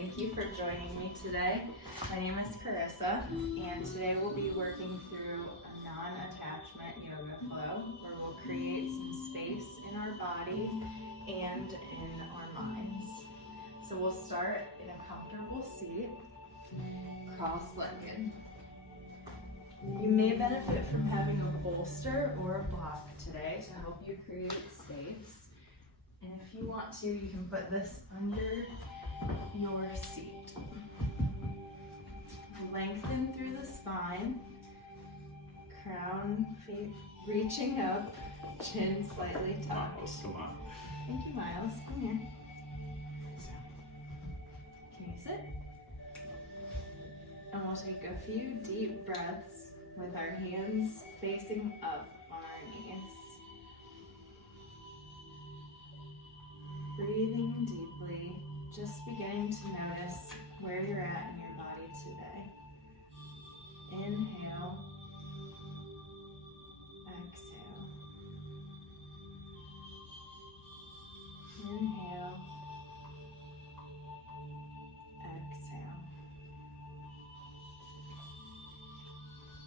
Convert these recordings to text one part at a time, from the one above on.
Thank you for joining me today. My name is Carissa, and today we'll be working through a non-attachment yoga flow where we'll create some space in our body and in our minds. So we'll start in a comfortable seat, cross-legged. You may benefit from having a bolster or a block today to help you create space. And if you want to, you can put this under your seat. Lengthen through the spine, crown reaching up, chin slightly tucked. Come on. Thank you, Miles. Come here. Can you sit? And we'll take a few deep breaths with our hands facing up on our knees. Breathing deeply, just beginning to notice where you're at in your body today. Inhale, exhale. Inhale, exhale.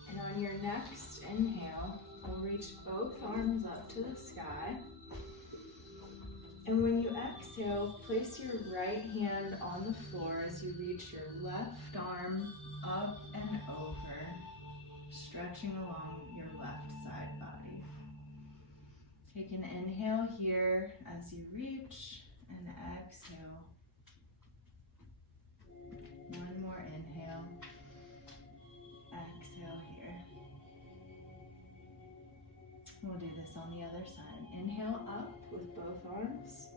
And on your next inhale, we'll reach both arms up to the sky. And when you exhale, place your right hand on the floor as you reach your left arm up and over, stretching along your left side body. Take an inhale here as you reach, and exhale. One more inhale. Exhale here. We'll do this on the other side. Inhale up with both arms.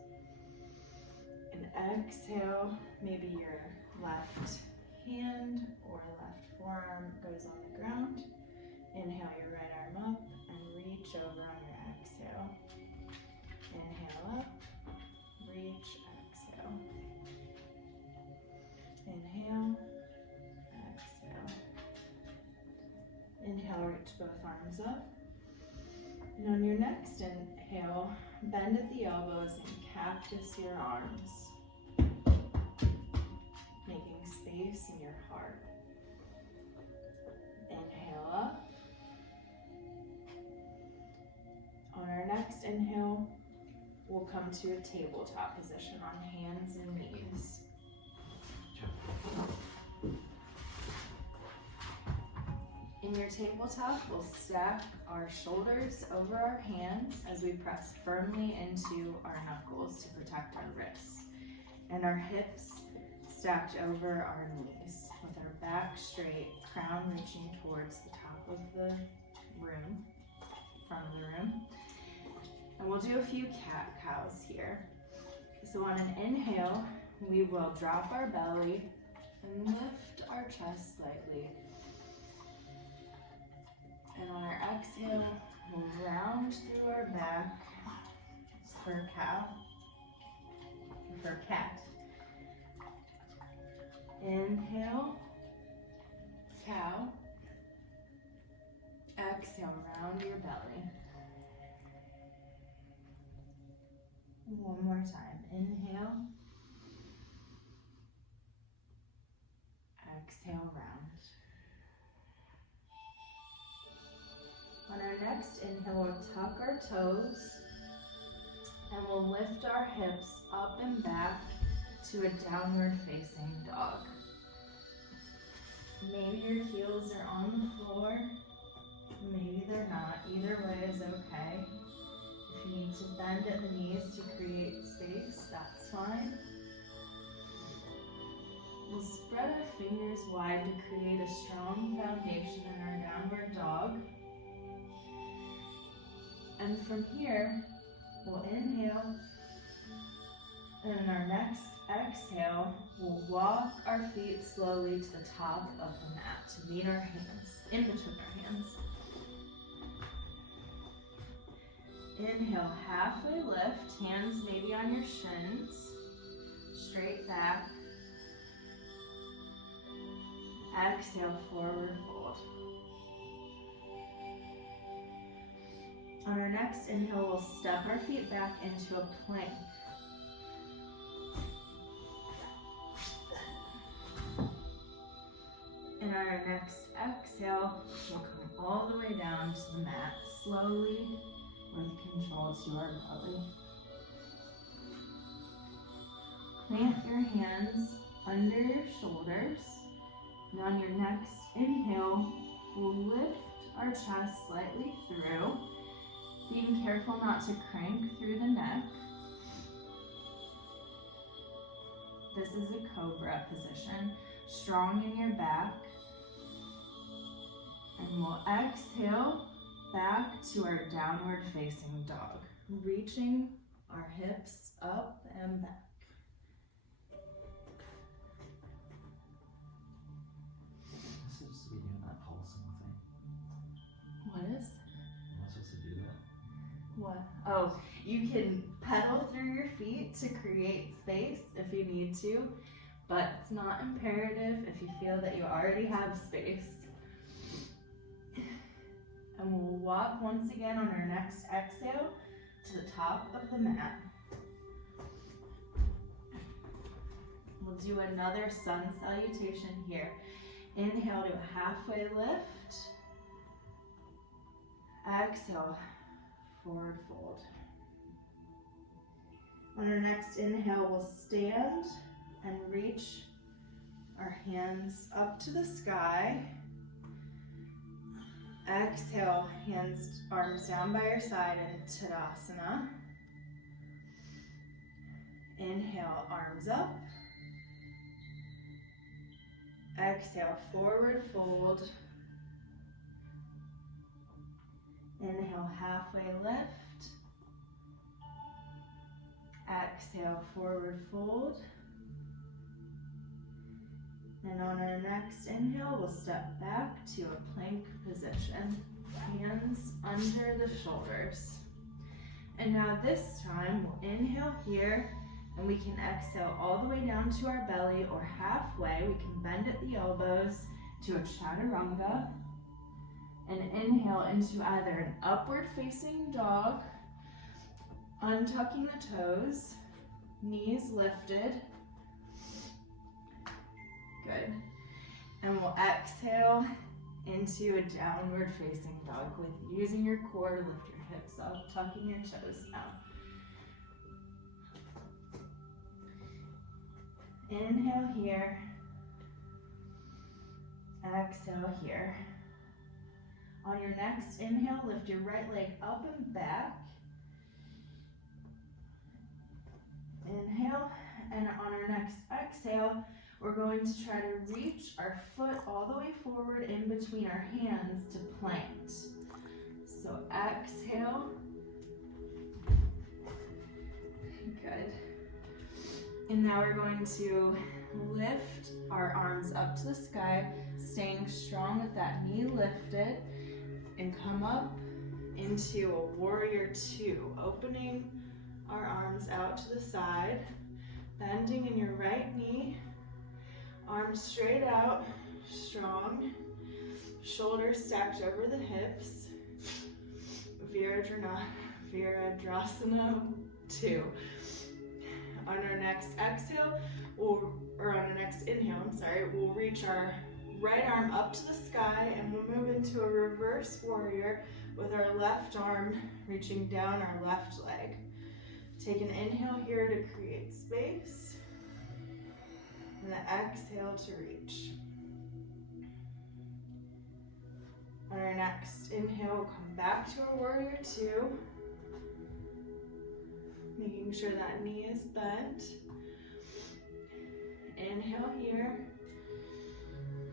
And exhale, maybe your left hand or left forearm goes on the ground. Inhale your right arm up and reach over on your exhale. Inhale up, reach, exhale. Inhale, exhale. Inhale, reach both arms up. And on your next inhale, bend at the elbows and cactus your arms, making space in your heart. Inhale up. On our next inhale, we'll come to a tabletop position on hands and knees. In your tabletop, we'll stack our shoulders over our hands as we press firmly into our knuckles to protect our wrists. And our hips stacked over our knees with our back straight, crown reaching towards the top of the room, front of the room. And we'll do a few cat-cows here. So on an inhale, we will drop our belly and lift our chest slightly. And on our exhale, we'll round through our back for cow, for cat. Inhale, cow. Exhale, round your belly. One more time. Inhale. Exhale, round. On our next inhale, we'll tuck our toes and we'll lift our hips up and back to a downward facing dog. Maybe your heels are on the floor, maybe they're not. Either way is okay. If you need to bend at the knees to create space, that's fine. We'll spread our fingers wide to create a strong foundation in our downward dog. And from here, we'll inhale, and in our next exhale, we'll walk our feet slowly to the top of the mat to meet our hands, in between our hands. Inhale, halfway lift, hands maybe on your shins, straight back. Exhale, forward fold. On our next inhale, we'll step our feet back into a plank. our next exhale, we'll come all the way down to the mat, slowly with control to our belly. Plant your hands under your shoulders, and on your next inhale, we'll lift our chest slightly through, being careful not to crank through the neck. This is a cobra position, strong in your back. And we'll exhale back to our downward facing dog, reaching our hips up and back. I'm supposed to be doing that pulsing thing. What is? Am I supposed to do that? What? Oh, you can pedal through your feet to create space if you need to, but it's not imperative if you feel that you already have space. And we'll walk once again on our next exhale to the top of the mat. We'll do another sun salutation here. Inhale to a halfway lift. Exhale, forward fold. On our next inhale, we'll stand and reach our hands up to the sky. Exhale, hands, arms down by your side in Tadasana. Inhale, arms up. Exhale, forward fold. Inhale, halfway lift. Exhale, forward fold. And on our next inhale, we'll step back to a plank position. Hands under the shoulders. And now this time, we'll inhale here, and we can exhale all the way down to our belly or halfway. We can bend at the elbows to a chaturanga. And inhale into either an upward facing dog, untucking the toes, knees lifted. Good. And we'll exhale into a downward facing dog with using your core to lift your hips up, tucking your toes out. Inhale here. Exhale here. On your next inhale, lift your right leg up and back. Inhale, and on our next exhale, we're going to try to reach our foot all the way forward in between our hands to plant. So exhale. Good. And now we're going to lift our arms up to the sky, staying strong with that knee lifted, and come up into a warrior two, opening our arms out to the side, bending in your right knee, arms straight out, strong, shoulders stacked over the hips, Viradrasana 2. On our next exhale, on our next inhale, we'll reach our right arm up to the sky and we'll move into a reverse warrior with our left arm reaching down our left leg. Take an inhale here to create space and an exhale to reach. On our next inhale, we'll come back to our warrior two, making sure that knee is bent. Inhale here.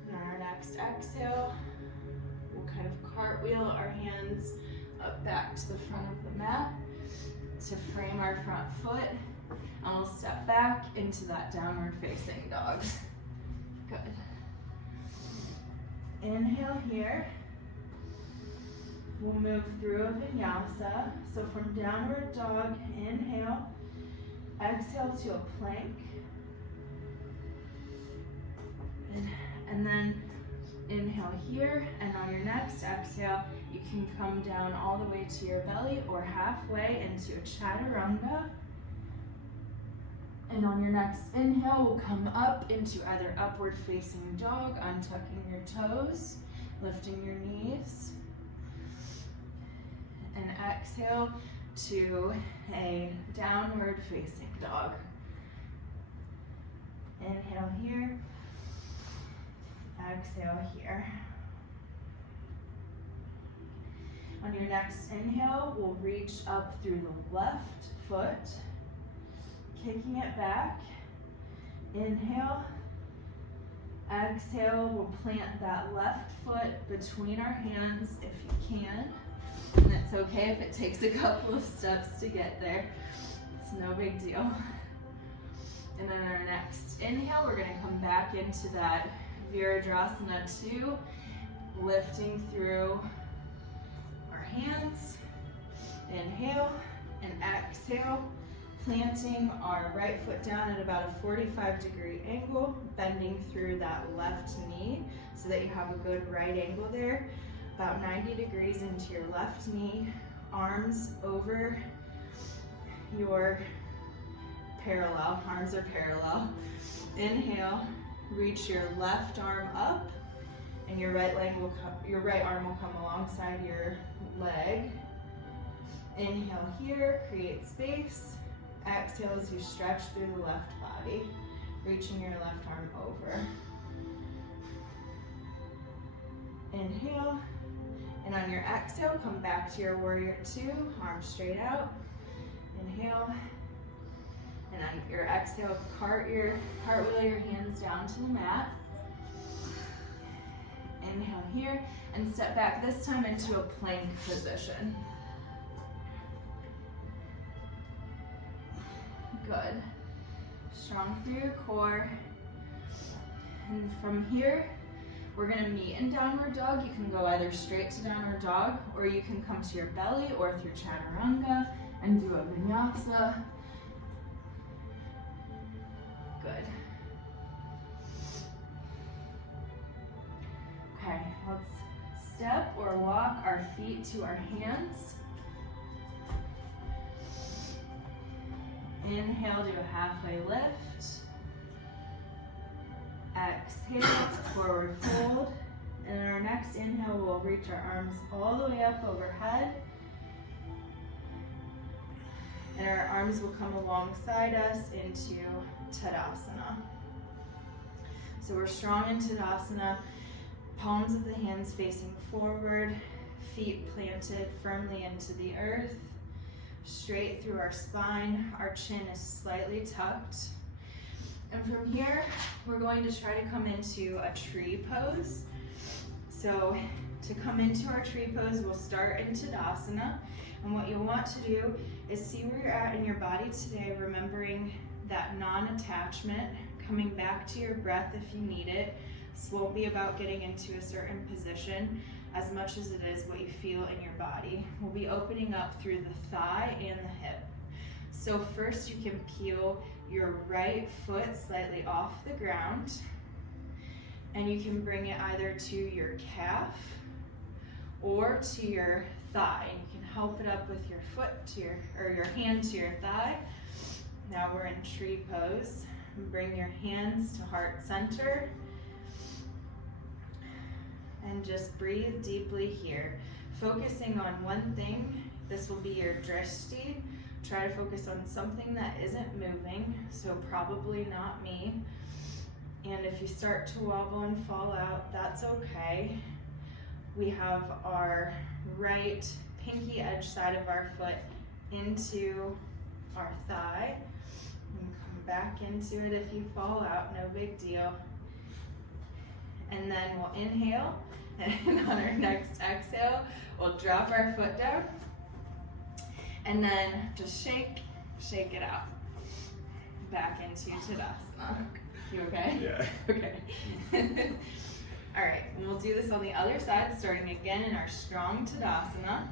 And on our next exhale, we'll kind of cartwheel our hands up back to the front of the mat to frame our front foot. And we'll step back into that downward facing dog. Good. Inhale here. We'll move through a vinyasa. So from downward dog, inhale, exhale to a plank. And then inhale here, and on your next exhale, you can come down all the way to your belly or halfway into a chaturanga. And on your next inhale, we'll come up into either upward facing dog, untucking your toes, lifting your knees. And exhale to a downward facing dog. Inhale here, exhale here. On your next inhale, we'll reach up through the left foot, kicking it back. Inhale, exhale, we'll plant that left foot between our hands if you can. And it's okay if it takes a couple of steps to get there. It's no big deal. And then our next inhale, we're gonna come back into that Virabhadrasana 2, lifting through our hands. Inhale and exhale, planting our right foot down at about a 45-degree angle, bending through that left knee so that you have a good right angle there. About 90 degrees into your left knee, arms over your parallel, arms are parallel. Inhale, reach your left arm up, and your right arm will come alongside your leg. Inhale here, create space. Exhale as you stretch through the left body, reaching your left arm over. Inhale. And on your exhale, come back to your warrior 2, arms straight out. Inhale. And on your exhale, cartwheel your hands down to the mat. Inhale here, and step back this time into a plank position. Good. Strong through your core. And from here, we're gonna meet in downward dog. You can go either straight to downward dog, or you can come to your belly or through chaturanga and do a vinyasa. Good. Okay, let's step or walk our feet to our hands. Inhale, do a halfway lift. Exhale, forward fold. And in our next inhale, we'll reach our arms all the way up overhead. And our arms will come alongside us into Tadasana. So we're strong in Tadasana, palms of the hands facing forward, feet planted firmly into the earth, straight through our spine. Our chin is slightly tucked. And from here, we're going to try to come into a tree pose. So to come into our tree pose, we'll start in Tadasana. And what you'll want to do is see where you're at in your body today, remembering that non-attachment, coming back to your breath if you need it. This won't be about getting into a certain position as much as it is what you feel in your body. We'll be opening up through the thigh and the hip. So first you can peel your right foot slightly off the ground, and you can bring it either to your calf or to your thigh. And you can help it up with your foot to your hand to your thigh. Now we're in tree pose. Bring your hands to heart center. And just breathe deeply here. Focusing on one thing. This will be your drishti. Try to focus on something that isn't moving, so probably not me. And if you start to wobble and fall out, that's okay. We have our right pinky edge side of our foot into our thigh. And come back into it if you fall out, no big deal. And then we'll inhale, and on our next exhale, we'll drop our foot down. And then just shake it out. Back into Tadasana. You okay? Yeah. Okay. All right, and we'll do this on the other side, starting again in our strong Tadasana.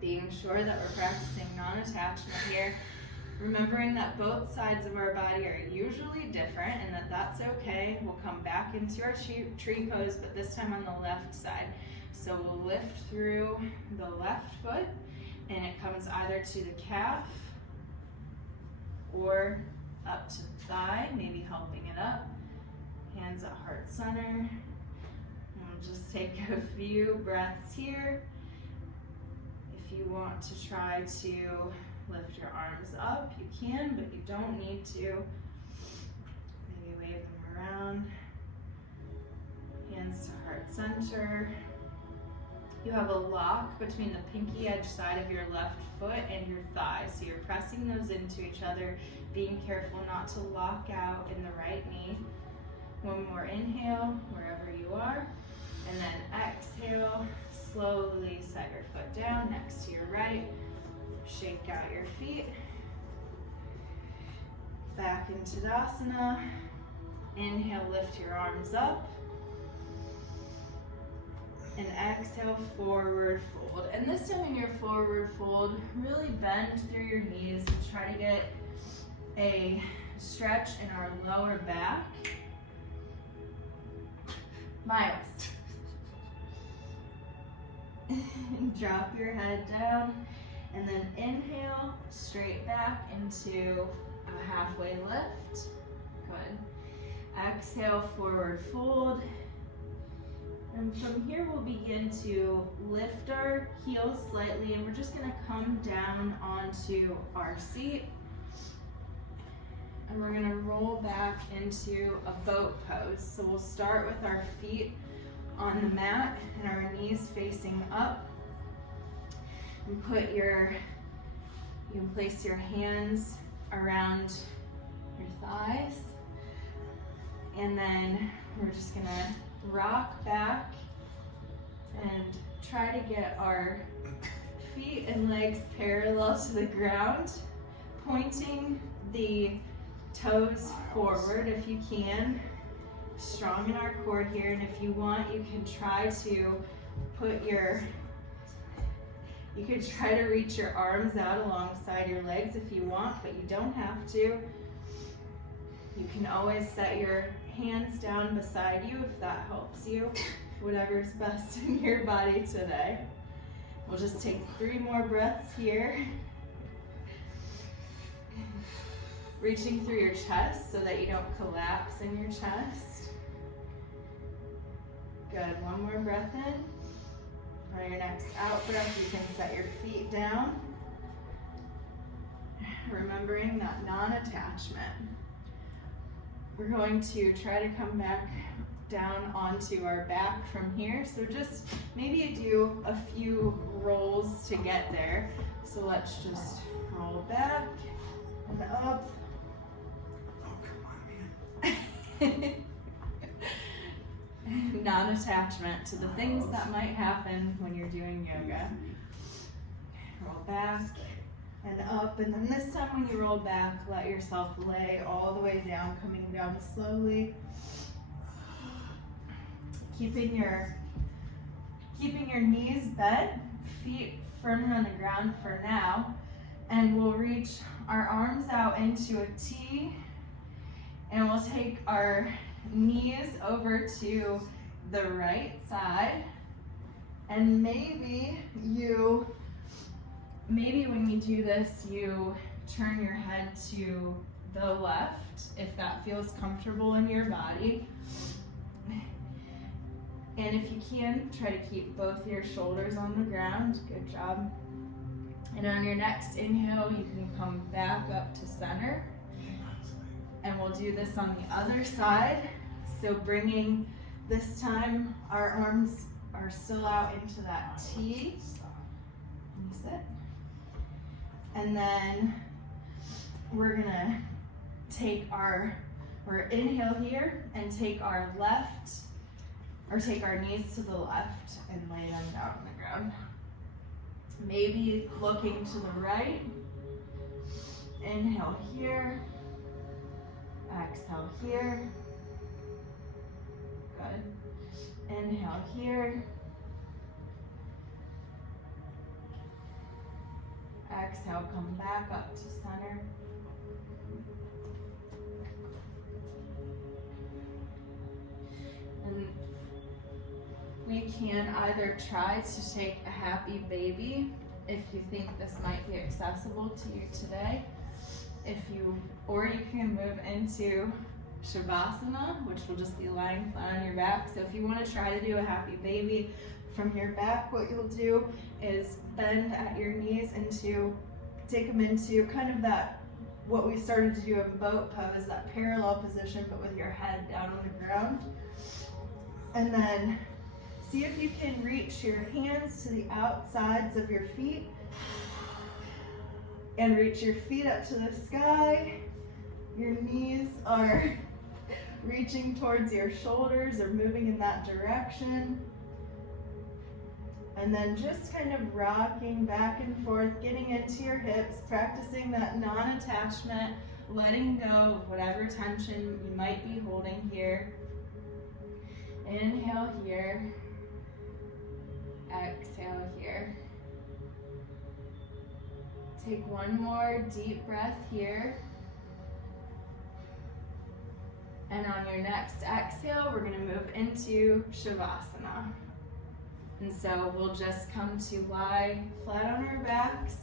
Being sure that we're practicing non-attachment here. Remembering that both sides of our body are usually different and that that's okay. We'll come back into our tree pose, but this time on the left side. So we'll lift through the left foot, and it comes either to the calf or up to the thigh, maybe helping it up. Hands at heart center. And we'll just take a few breaths here. If you want to try to lift your arms up, you can, but you don't need to. Maybe wave them around. Hands to heart center. You have a lock between the pinky edge side of your left foot and your thigh. So you're pressing those into each other, being careful not to lock out in the right knee. One more inhale, wherever you are. And then exhale, slowly set your foot down next to your right. Shake out your feet. Back into Tadasana. Inhale, lift your arms up. And exhale, forward fold. And this time in your forward fold, really bend through your knees and try to get a stretch in our lower back. Miles. Drop your head down and then inhale, straight back into a halfway lift. Good. Exhale, forward fold. And from here we'll begin to lift our heels slightly and we're just gonna come down onto our seat. And we're gonna roll back into a boat pose. So we'll start with our feet on the mat and our knees facing up. And you can place your hands around your thighs. And then we're just gonna rock back and try to get our feet and legs parallel to the ground, pointing the toes forward if you can. Strong in our core here, and if you want, you can try to try to reach your arms out alongside your legs if you want, but you don't have to. You can always set your hands down beside you if that helps you. Whatever's best in your body today. We'll just take 3 more breaths here. Reaching through your chest so that you don't collapse in your chest. Good, 1 more breath in. On your next out breath, you can set your feet down. Remembering that non-attachment. We're going to try to come back down onto our back from here. So just maybe do a few rolls to get there. So let's just roll back and up. Oh, come on, man. Non-attachment to the things that might happen when you're doing yoga. Roll back and up, and then this time when you roll back, let yourself lay all the way down, coming down slowly. Keeping your knees bent, feet firmly on the ground for now, and we'll reach our arms out into a T, and we'll take our knees over to the right side, and maybe when you do this, you turn your head to the left if that feels comfortable in your body. And if you can, try to keep both your shoulders on the ground. Good job. And on your next inhale, you can come back up to center. And we'll do this on the other side. So bringing, this time, our arms are still out into that T. Sit. And then we're gonna inhale here and take our knees to the left and lay them down on the ground. Maybe looking to the right. Inhale here. Exhale here. Good. Inhale here. Exhale, come back up to center. And we can either try to take a happy baby if you think this might be accessible to you today, Or you can move into Shavasana, which will just be lying flat on your back. So if you want to try to do a happy baby from your back, what you'll do is bend at your knees take them into kind of that, what we started to do in boat pose, that parallel position, but with your head down on the ground. And then see if you can reach your hands to the outsides of your feet and reach your feet up to the sky. Your knees are reaching towards your shoulders or moving in that direction. And then just kind of rocking back and forth, getting into your hips, practicing that non-attachment, letting go of whatever tension you might be holding here. Inhale here. Exhale here. Take one more deep breath here. And on your next exhale, we're going to move into Shavasana. And so we'll just come to lie flat on our backs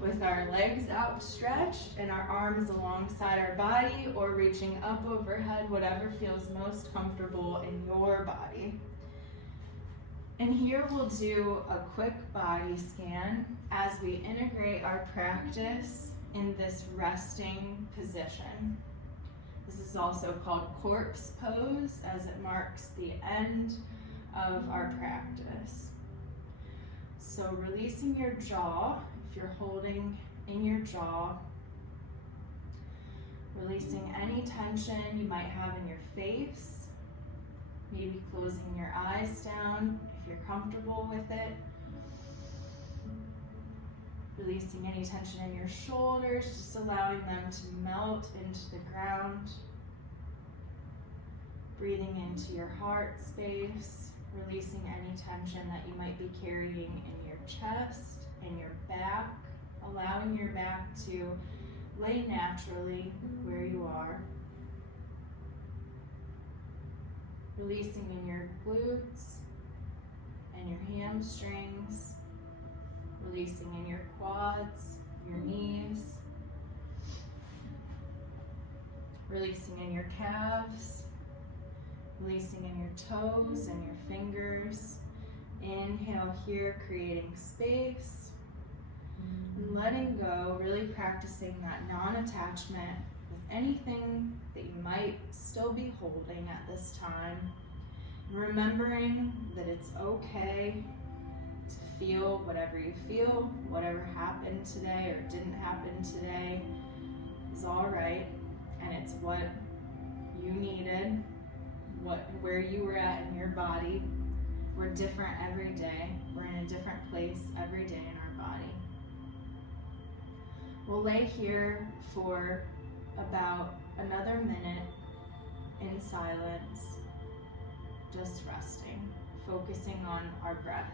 with our legs outstretched and our arms alongside our body or reaching up overhead, whatever feels most comfortable in your body. And here we'll do a quick body scan as we integrate our practice in this resting position. This is also called corpse pose, as it marks the end of our practice. So releasing your jaw, if you're holding in your jaw, releasing any tension you might have in your face, maybe closing your eyes down if you're comfortable with it. Releasing any tension in your shoulders, just allowing them to melt into the ground. Breathing into your heart space, releasing any tension that you might be carrying in your chest and your back, allowing your back to lay naturally where you are. Releasing in your glutes and your hamstrings, releasing in your quads, your knees, releasing in your calves, releasing in your toes and your fingers. Inhale here, creating space. And letting go, really practicing that non-attachment with anything that you might still be holding at this time. Remembering that it's okay to feel whatever you feel, whatever happened today or didn't happen today is all right, and it's what you needed, where you were at in your body. We're different every day. We're in a different place every day in our body. We'll lay here for about another minute in silence, just resting, focusing on our breath.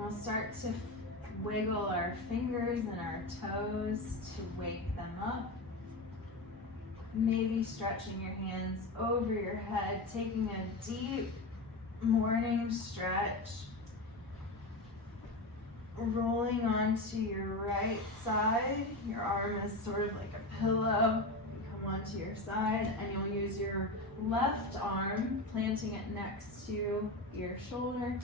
We'll start to wiggle our fingers and our toes to wake them up. Maybe stretching your hands over your head, taking a deep morning stretch. Rolling onto your right side. Your arm is sort of like a pillow. You come onto your side and you'll use your left arm, planting it next to your shoulder,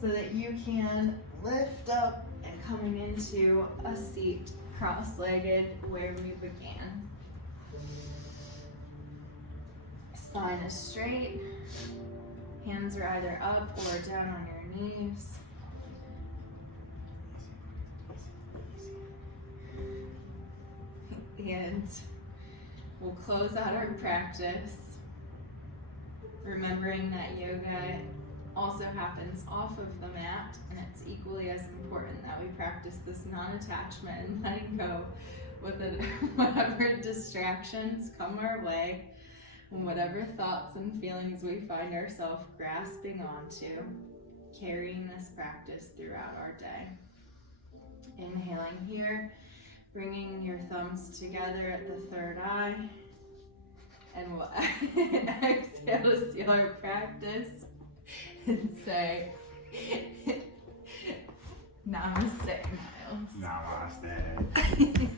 so that you can lift up and coming into a seat, cross-legged, where we began. Spine is straight. Hands are either up or down on your knees. And we'll close out our practice, remembering that yoga also happens off of the mat, and it's equally as important that we practice this non-attachment and letting go with whatever distractions come our way and whatever thoughts and feelings we find ourselves grasping onto, carrying this practice throughout our day. Inhaling here, bringing your thumbs together at the third eye, and we'll exhale to seal our practice and say, Namaste, Miles. Namaste.